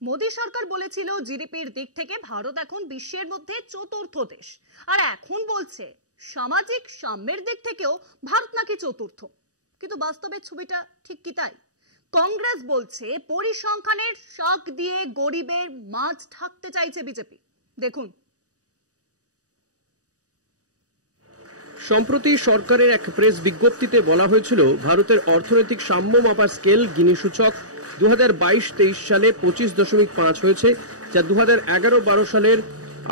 মোদী সরকার বলেছিল জিডিপির দিক থেকে ভারত এখন বিশ্বের মধ্যে চতুর্থ দেশ, আর এখন বলছে সামাজিক সাম্যের দিক থেকেও ভারত নাকি চতুর্থ। কিন্তু বাস্তবে ছবিটা ঠিক কি তাই? কংগ্রেস বলছে পরিসংখ্যানের শাক দিয়ে গরিবের মাছ ঢাকতে চাইছে বিজেপি। দেখুন, সম্প্রতি সরকারের এক প্রেস বিজ্ঞপ্তিতে বলা হয়েছিল ভারতের অর্থনৈতিক সাম্য মাপার স্কেল গিনি সূচক 2022-23 সালে 25.5 হয়েছে, যা 2011-12 সালের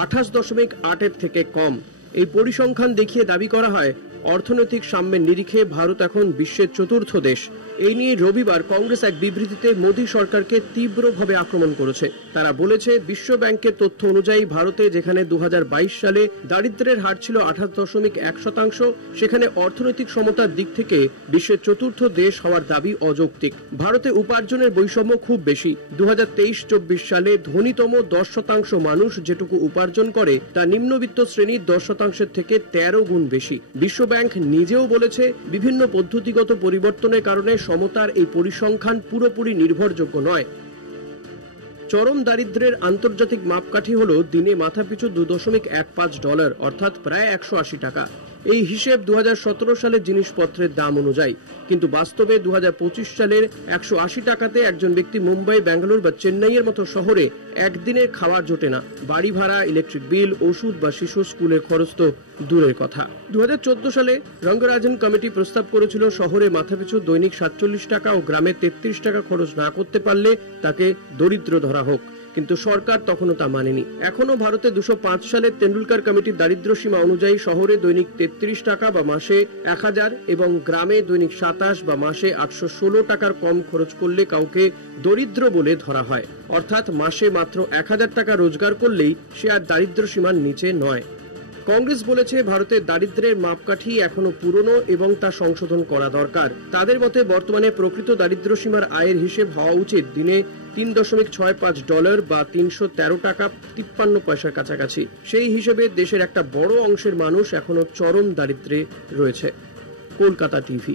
28.8 থেকে কম। এই পরিসংখ্যান দেখিয়ে দাবি করা হয় অর্থনৈতিক সাম্যের নিরিখে ভারত এখন বিশ্বের চতুর্থ দেশ। এই নিয়ে রবিবার কংগ্রেস এক বিবৃতিতে মোদী সরকারকে তীব্রভাবে আক্রমণ করেছে। তারা বলেছে, বিশ্ব ব্যাংকের তথ্য অনুযায়ী ভারতে যেখানে 2022 সালে দারিদ্র্যের হার ছিল 28.1%, সেখানে অর্থনৈতিক সমতার দিক থেকে বিশ্বের চতুর্থ দেশ হওয়ার দাবি অযৌক্তিক। ভারতে উপার্জনের বৈষম্য খুব বেশি। 2023-24 সালে ধনীতম 10% মানুষ যেটুকু উপার্জন করে তা নিম্নবিত্ত শ্রেণীর 10% থেকে 13 গুণ বেশি। বিশ্ব ব্যাংক নিজেও বলেছে, বিভিন্ন পদ্ধতিগত পরিবর্তনের কারণে সমতার এই পরিসংখ্যান পুরোপুরি নির্ভরযোগ্য নয়। চরম দারিদ্র্যের আন্তর্জাতিক মাপকাঠি হল দিনে মাথাপিছু $2.15, অর্থাৎ প্রায় 180 টাকা। এই হিসেব 2017 সালের জিনিসপত্রের দাম অনুযায়ী, কিন্তু বাস্তবে 2025 সালের 180 টাকাতে একজন ব্যক্তি মুম্বাই, ব্যাঙ্গালোর বা চেন্নাইয়ের মতো শহরে একদিনের খাবার জোটে না। বাড়ি ভাড়া, ইলেকট্রিক বিল, ওষুধ বা শিশু স্কুলের খরচ তো দূরের কথা। 2014 সালে রঙ্গরাজন কমিটি প্রস্তাব করেছিল শহরে মাথাপিছু দৈনিক 47 টাকা ও গ্রামে 33 টাকা খরচ না করতে পারলে তাকে দরিদ্র ধরা হোক, কিন্তু সরকার তখনও তা মানেনি। এখনো ভারতে 2005 সালের তেন্ডুলকর কমিটির দারিদ্র্য সীমা অনুযায়ী শহরে দৈনিক 33 টাকা বা মাসে 1000 এবং গ্রামে দৈনিক 27 বা মাসে 816 টাকার কম খরচ করলে কাউকে দরিদ্র বলে ধরা হয়। অর্থাৎ মাসে মাত্র 1000 টাকা রোজগার করলেই সে আর দারিদ্র্য সীমার নিচে নয়। কংগ্রেস বলেছে, ভারতের দারিদ্র্যের মাপকাঠি এখনো পুরনো এবং তা সংশোধন করা দরকার। তাদের মতে বর্তমানে প্রকৃত দারিদ্র্য সীমার আয়ের হিসেব হওয়া উচিত দিনে $3.65 বা 313 টাকা 53 পয়সার কাছাকাছি। সেই হিসেবে দেশের একটা বড় অংশের মানুষ এখনো চরম দারিদ্র্যে রয়েছে। কলকাতা টিভি।